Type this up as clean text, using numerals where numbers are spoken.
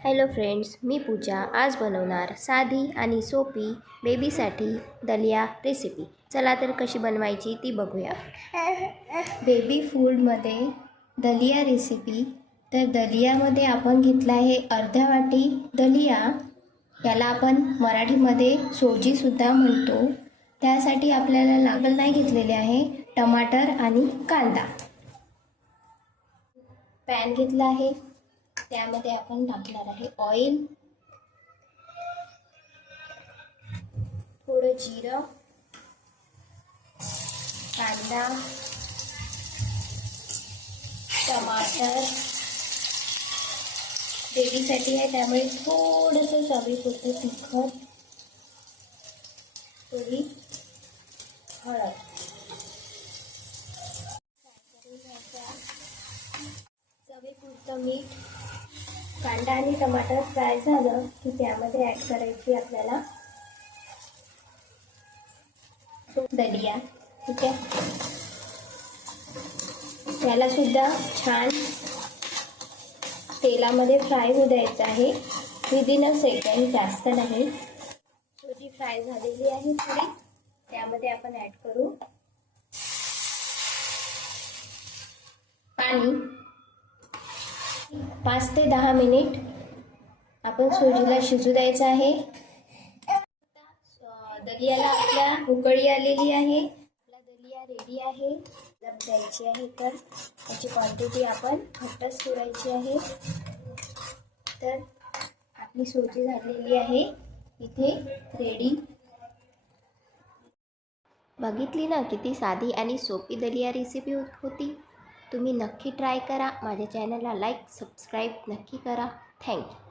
Hello friends, मी पूजा आज बनवणार साधी आणि सोपी बेबीसाठी दलिया रेसिपी। चला तर कशी बनवायची ती बघूया। बेबी फूडमध्ये दलिया रेसिपी। तर दलियामध्ये आपण घेतला आहे अर्ध्या वाटी दलिया, याला आपण मराठीमध्ये सोजीसुद्धा म्हणतो। त्यासाठी आपल्याला लागल नाही घेतलेले आहे टमाटर आणि कांदा। पॅन घेतला आहे, त्यामध्ये आपण टाकणार आहे ऑइल, थोडं जिरं, कांदा, टमाटर। बेबीसाठी आहे त्यामुळे थोडंसं चवीपुरतं तिखट, थोडी हळद, चवीपुरतं मीठ। कांदा आणि टमाटर फ्राय झालं की त्यामध्ये ॲड करायची आपल्याला दलिया। ठीक आहे, त्याला सुद्धा छान तेलामध्ये फ्राय होऊ द्यायचं आहे विदिन अ सेकंड, जास्त नाही। थोडी फ्राय झालेली आहे थोडी, त्यामध्ये आपण ॲड करू पाणी। 5 ते 10 मिनिट आपण सोजीला शिजू द्यायचं आहे। दलियाला आपल्या उकळी आलेली आहे, आपला दलिया रेडी आहे। द्यायची आहे तर त्याची क्वांटिटी आपण घट्टच ठेवायची आहे। तर आपली सोजी झालेली आहे इथे रेडी। बघितली ना किती साधी आणि सोपी दलिया रेसिपी होती। तुम्ही नक्की ट्राय करा। माझ्या चॅनलला लाईक सबस्क्राईब नक्की करा। थँक्यू।